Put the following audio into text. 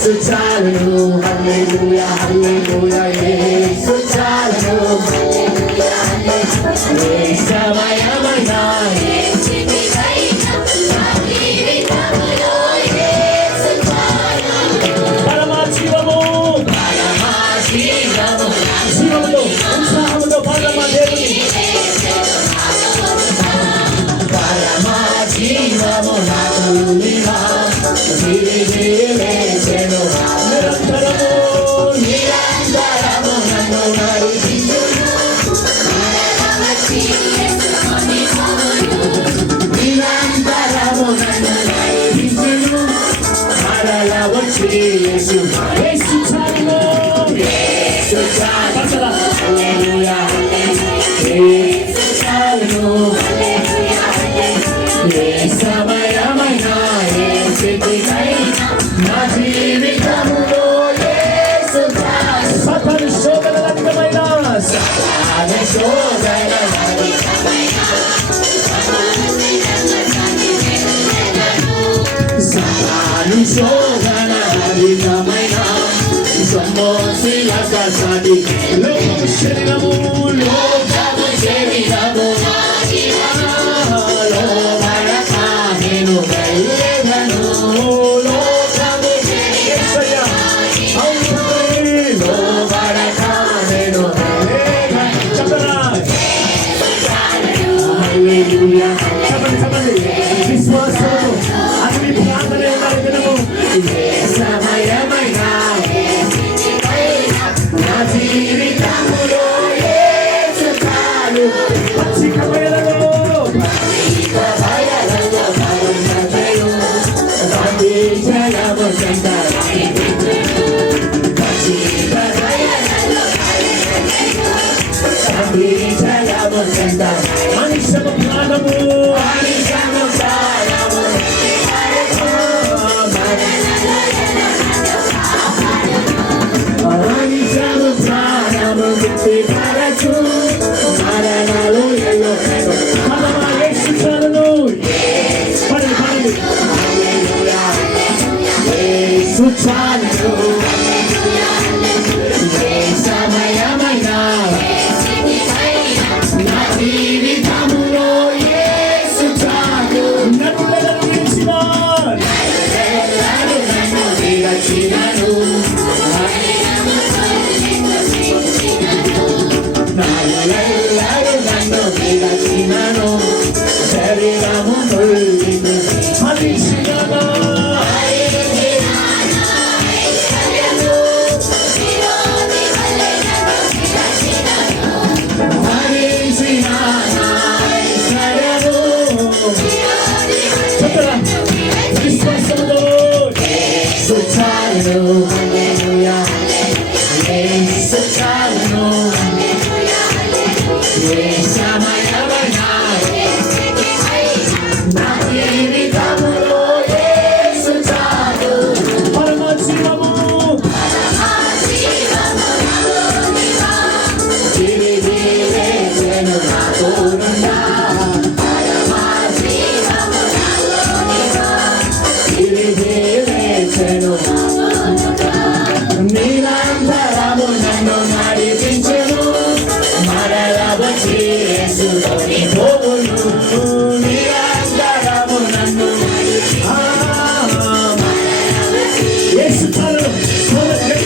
యేసు చాలును హల్లెలూయా హల్లెలూయా యేసు చాలును హల్లెలూయా హల్లెలూయా ఏ సమయమైనా శోధన అధికమైన సమోసిలక సాటి లోకము శరీరము లోకము శరీరము లోబడక నేను వెళ్ళెదను లోకము లోబడక నేను చెప్పండి విశ్వాసము అగ్ని ప్రార్థన సమయమైనా నా జీవితములో యేసు చాలు పచ్చిక బయలలో జలము చెంత మనిషము ప్రాణము సమయమైనా నా జీవితములో యేసు చాలు నన్ను విరచినను నన్ను విరచినను శరీరము నిరంతరము నన్ను నడిపించెను మరల వచ్చి యేసులోని పోవును నిరంతరము నన్ను యేసు చాలు